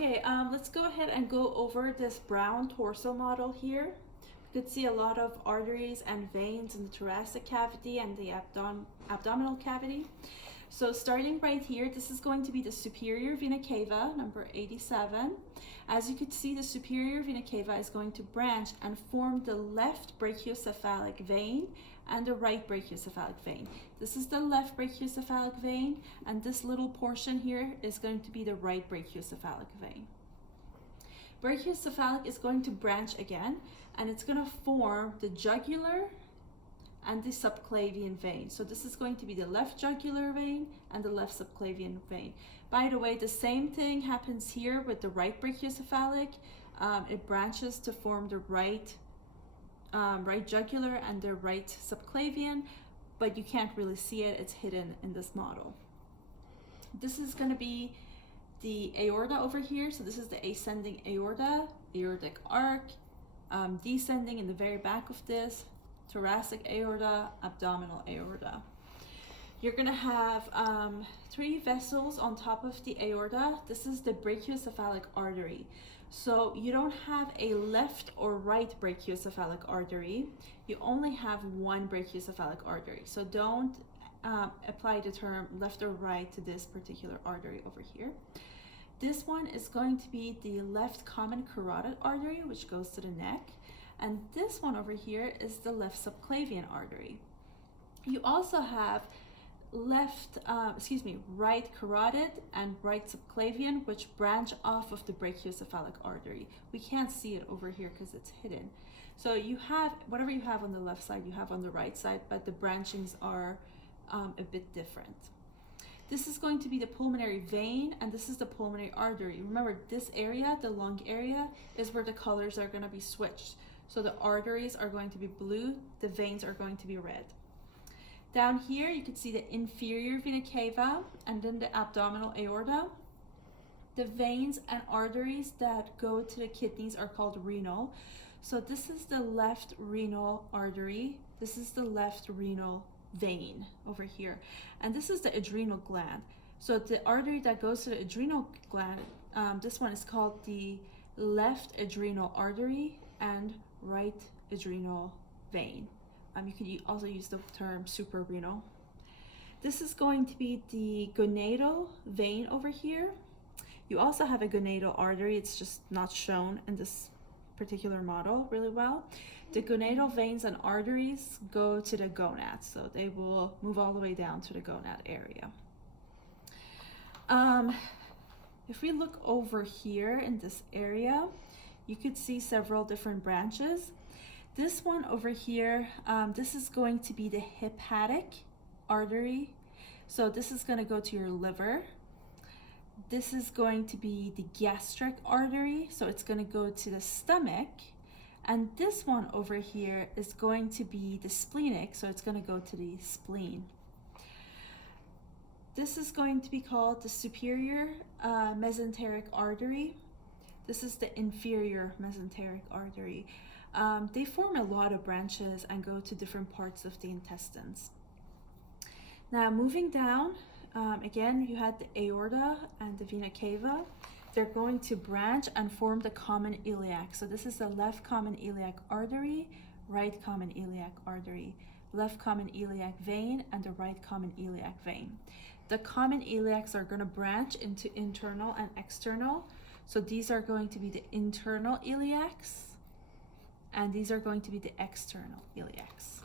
Okay, let's go ahead and go over this brown torso model here. You could see a lot of arteries and veins in the thoracic cavity and the abdominal cavity. So starting right here, this is going to be the superior vena cava, number 87. As you could see, the superior vena cava is going to branch and form the left brachiocephalic vein and the right brachiocephalic vein. This is the left brachiocephalic vein, and this little portion here is going to be the right brachiocephalic vein. Brachiocephalic is going to branch again, and it's going to form the jugular and the subclavian vein. So this is going to be the left jugular vein and the left subclavian vein. By the way, the same thing happens here with the right brachiocephalic. It branches to form the right jugular and the right subclavian, but you can't really see it. It's hidden in this model. This is going to be the aorta over here. So this is the ascending aorta, aortic arc, descending in the very back of this, thoracic aorta, abdominal aorta. You're going to have 3 vessels on top of the aorta. This is the brachiocephalic artery. So you don't have a left or right brachiocephalic artery. You only have one brachiocephalic artery. So don't apply the term left or right to this particular artery over here. This one is going to be the left common carotid artery, which goes to the neck. And this one over here is the left subclavian artery. You also have right carotid and right subclavian, which branch off of the brachiocephalic artery. We can't see it over here because it's hidden. So you have, whatever you have on the left side, you have on the right side, but the branchings are a bit different. This is going to be the pulmonary vein, and this is the pulmonary artery. Remember, this area, the lung area, is where the colors are going to be switched. So the arteries are going to be blue, the veins are going to be red. Down here, you can see the inferior vena cava and then the abdominal aorta. The veins and arteries that go to the kidneys are called renal. So this is the left renal artery. This is the left renal vein over here. And this is the adrenal gland. So the artery that goes to the adrenal gland, this one is called the left adrenal artery and right adrenal vein. You could also use the term suprarenal. This is going to be the gonadal vein over here. You also have a gonadal artery. It's just not shown in this particular model really well. The gonadal veins and arteries go to the gonads, so they will move all the way down to the gonad area. If we look over here in this area, you could see several different branches. This one over here, this is going to be the hepatic artery. So this is going to go to your liver. This is going to be the gastric artery. So it's going to go to the stomach. And this one over here is going to be the splenic. So it's going to go to the spleen. This is going to be called the superior mesenteric artery. This is the inferior mesenteric artery. They form a lot of branches and go to different parts of the intestines. Now moving down, again, you had the aorta and the vena cava. They're going to branch and form the common iliac. So this is the left common iliac artery, right common iliac artery, left common iliac vein, and the right common iliac vein. The common iliacs are going to branch into internal and external. So these are going to be the internal iliacs, and these are going to be the external iliacs.